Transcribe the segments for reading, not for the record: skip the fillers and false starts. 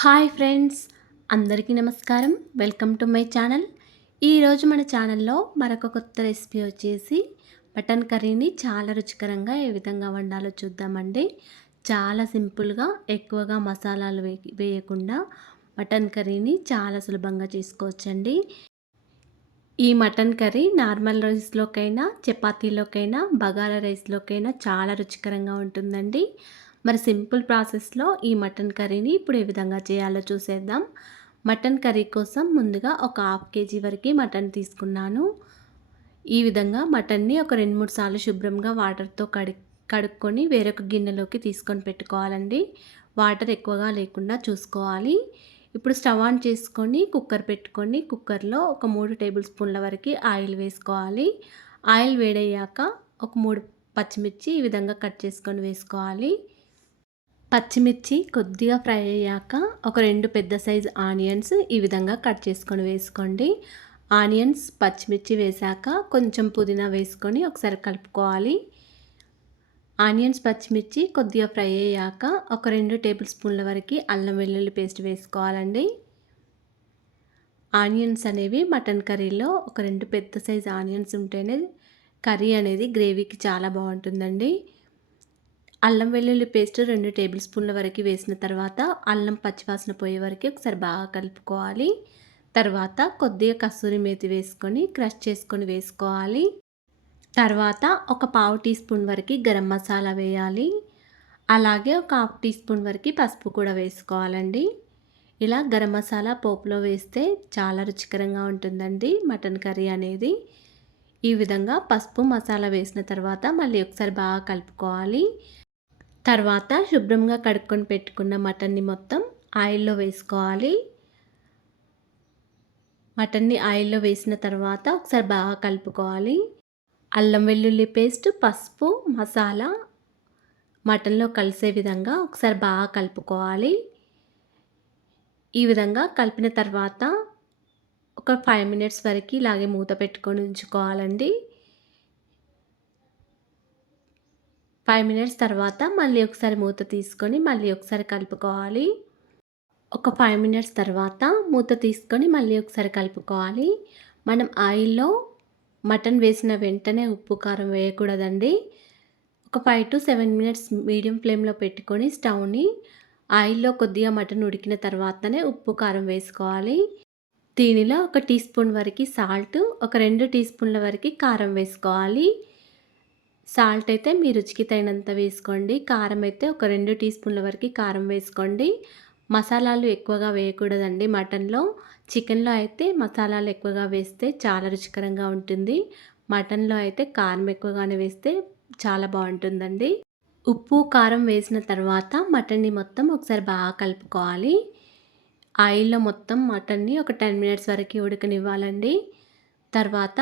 Hi friends, అందరికీ నమస్కారం. Welcome to my channel. ఈరోజు మన ఛానల్లో మరొక కొత్త రెసిపీ వచ్చేసి మటన్ కర్రీని చాలా రుచికరంగా ఏ విధంగా వండాలో చూద్దామండి. చాలా సింపుల్గా, ఎక్కువగా మసాలాలు వేయకుండా మటన్ కర్రీని చాలా సులభంగా చేసుకోవచ్చండి. ఈ మటన్ కర్రీ నార్మల్ రైస్లోకైనా, చపాతీలోకైనా, బగారా రైస్లోకైనా చాలా రుచికరంగా ఉంటుందండి. మరి సింపుల్ ప్రాసెస్లో ఈ మటన్ కర్రీని ఇప్పుడు ఏ విధంగా చేయాలో చూసేద్దాం. మటన్ కర్రీ కోసం ముందుగా ఒక హాఫ్ కేజీ వరకు మటన్ తీసుకున్నాను. ఈ విధంగా మటన్ని ఒక 2-3 సార్లు శుభ్రంగా వాటర్తో కడుక్కొని వేరొక గిన్నెలోకి తీసుకొని పెట్టుకోవాలండి. వాటర్ ఎక్కువగా లేకుండా చూసుకోవాలి. ఇప్పుడు స్టవ్ ఆన్ చేసుకొని కుక్కర్ పెట్టుకొని కుక్కర్లో ఒక 3 టేబుల్ స్పూన్ల వరకు ఆయిల్ వేసుకోవాలి. ఆయిల్ వేడయ్యాక ఒక 3 పచ్చిమిర్చి ఈ విధంగా కట్ చేసుకొని వేసుకోవాలి. పచ్చిమిర్చి కొద్దిగా ఫ్రై అయ్యాక ఒక 2 పెద్ద సైజు ఆనియన్స్ ఈ విధంగా కట్ చేసుకొని వేసుకోండి. ఆనియన్స్, పచ్చిమిర్చి వేశాక కొంచెం పుదీనా వేసుకొని ఒకసారి కలుపుకోవాలి. ఆనియన్స్, పచ్చిమిర్చి కొద్దిగా ఫ్రై అయ్యాక ఒక 2 టేబుల్ స్పూన్ల వరకు అల్లం వెల్లుల్లి పేస్ట్ వేసుకోవాలండి. ఆనియన్స్ అనేవి మటన్ కర్రీలో ఒక 2 పెద్ద సైజు ఆనియన్స్ ఉంటేనే కర్రీ అనేది గ్రేవీకి చాలా బాగుంటుందండి. అల్లం వెల్లుల్లి పేస్ట్ 2 టేబుల్ స్పూన్ల వరకు వేసిన తర్వాత అల్లం పచ్చివాసన పోయే వరకు ఒకసారి బాగా కలుపుకోవాలి. తర్వాత కొద్దిగా కస్తూరి మేతి వేసుకొని క్రష్ చేసుకొని వేసుకోవాలి. తర్వాత ఒక పావు టీ స్పూన్ వరకు గరం మసాలా వేయాలి. అలాగే ఒక హాఫ్ టీ స్పూన్ వరకు పసుపు కూడా వేసుకోవాలండి. ఇలా గరం మసాలా పోపులో వేస్తే చాలా రుచికరంగా ఉంటుందండి మటన్ కర్రీ అనేది. ఈ విధంగా పసుపు, మసాలా వేసిన తర్వాత మళ్ళీ ఒకసారి బాగా కలుపుకోవాలి. తర్వాత శుభ్రంగా కడుక్కొని పెట్టుకున్న మటన్ని మొత్తం ఆయిల్లో వేసుకోవాలి. మటన్ని ఆయిల్లో వేసిన తర్వాత ఒకసారి బాగా కలుపుకోవాలి. అల్లం వెల్లుల్లి పేస్ట్, పసుపు, మసాలా మటన్లో కలిసే విధంగా ఒకసారి బాగా కలుపుకోవాలి. ఈ విధంగా కలిపిన తర్వాత ఒక 5 మినిట్స్ వరకు ఇలాగే మూత పెట్టుకొని ఉంచుకోవాలండి. 5 మినిట్స్ తర్వాత మళ్ళీ ఒకసారి మూత తీసుకొని మళ్ళీ ఒకసారి కలుపుకోవాలి. ఒక 5 మినిట్స్ తర్వాత మూత తీసుకొని మళ్ళీ ఒకసారి కలుపుకోవాలి. మనం ఆయిల్లో మటన్ వేసిన వెంటనే ఉప్పు, కారం వేయకూడదండి. ఒక 5-7 మినిట్స్ మీడియం ఫ్లేమ్లో పెట్టుకొని స్టవ్ని ఆయిల్లో కొద్దిగా మటన్ ఉడికిన తర్వాతనే ఉప్పు, కారం వేసుకోవాలి. దీనిలో ఒక టీ స్పూన్ వరకు సాల్ట్, ఒక 2 టీ స్పూన్ల వరకు కారం వేసుకోవాలి. సాల్ట్ అయితే మీ రుచికి తగినంత వేసుకోండి. కారం అయితే ఒక 2 టీ స్పూన్ల వరకు కారం వేసుకోండి. మసాలాలు ఎక్కువగా వేయకూడదండి మటన్లో. చికెన్లో అయితే మసాలాలు ఎక్కువగా వేస్తే చాలా రుచికరంగా ఉంటుంది. మటన్లో అయితే కారం ఎక్కువగానే వేస్తే చాలా బాగుంటుందండి. ఉప్పు, కారం వేసిన తర్వాత మటన్ని మొత్తం ఒకసారి బాగా కలుపుకోవాలి. ఆయిల్లో మొత్తం మటన్ని ఒక 10 మినిట్స్ వరకు ఉడకనివ్వాలండి. తర్వాత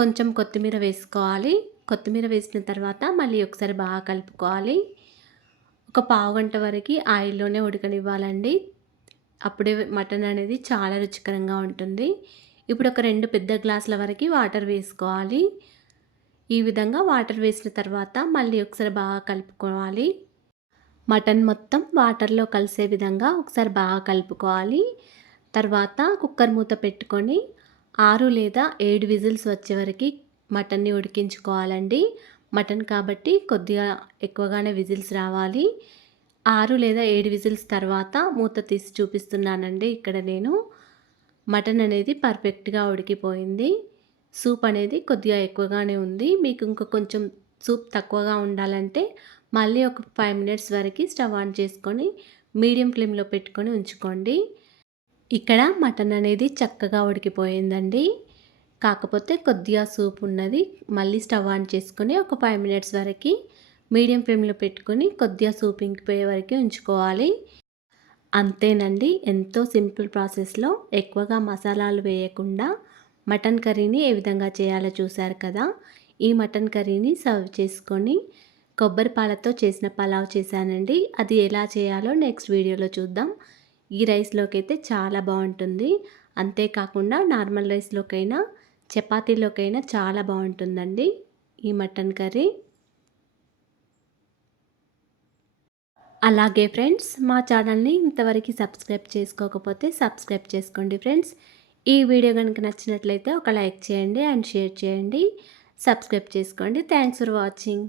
కొంచెం కొత్తిమీర వేసుకోవాలి. కొత్తిమీర వేసిన తర్వాత మళ్ళీ ఒకసారి బాగా కలుపుకోవాలి. ఒక పావుగంట వరకు ఆయిల్లోనే ఉడకనివ్వాలండి. అప్పుడే మటన్ అనేది చాలా రుచికరంగా ఉంటుంది. ఇప్పుడు ఒక 2 పెద్ద గ్లాసుల వరకు వాటర్ వేసుకోవాలి. ఈ విధంగా వాటర్ వేసిన తర్వాత మళ్ళీ ఒకసారి బాగా కలుపుకోవాలి. మటన్ మొత్తం వాటర్లో కలిసే విధంగా ఒకసారి బాగా కలుపుకోవాలి. తర్వాత కుక్కర్ మూత పెట్టుకొని 6 లేదా 7 విజిల్స్ వచ్చే వరకు మటన్ని ఉడికించుకోవాలండి. మటన్ కాబట్టి కొద్దిగా ఎక్కువగానే విజిల్స్ రావాలి. 6 లేదా 7 విజిల్స్ తర్వాత మూత తీసి చూపిస్తున్నానండి. ఇక్కడ నేను మటన్ అనేది పర్ఫెక్ట్గా ఉడికిపోయింది. సూప్ అనేది కొద్దిగా ఎక్కువగానే ఉంది. మీకు ఇంకా కొంచెం సూప్ తక్కువగా ఉండాలంటే మళ్ళీ ఒక 5 మినిట్స్ వరకు స్టవ్ ఆన్ చేసుకొని మీడియం ఫ్లేమ్లో పెట్టుకొని ఉంచుకోండి. ఇక్కడ మటన్ అనేది చక్కగా ఉడికిపోయిందండి. కాకపోతే కొద్దిగా సూప్ ఉన్నది. మళ్ళీ స్టవ్ ఆన్ చేసుకొని ఒక 5 మినిట్స్ వరకు మీడియం ఫ్లేమ్లో పెట్టుకొని కొద్దిగా సూప్ ఇంకిపోయే వరకు ఉంచుకోవాలి. అంతేనండి. ఎంతో సింపుల్ ప్రాసెస్లో ఎక్కువగా మసాలాలు వేయకుండా మటన్ కర్రీని ఏ విధంగా చేయాలో చూశారు కదా. ఈ మటన్ కర్రీని సర్వ్ చేసుకొని కొబ్బరి పాలతో చేసిన పలావ్ చేశానండి. అది ఎలా చేయాలో నెక్స్ట్ వీడియోలో చూద్దాం. ఈ రైస్లోకి అయితే చాలా బాగుంటుంది. అంతేకాకుండా నార్మల్ రైస్లోకైనా, చపాతీలోకైనా చాలా బాగుంటుందండి ఈ మటన్ కర్రీ. అలాగే ఫ్రెండ్స్ మా ఛానల్ని ఇంతవరకు సబ్స్క్రైబ్ చేసుకోకపోతే సబ్స్క్రైబ్ చేసుకోండి ఫ్రెండ్స్. ఈ వీడియో కనుక నచ్చినట్లయితే ఒక లైక్ చేయండి అండ్ షేర్ చేయండి. సబ్స్క్రైబ్ చేసుకోండి. Thanks for watching.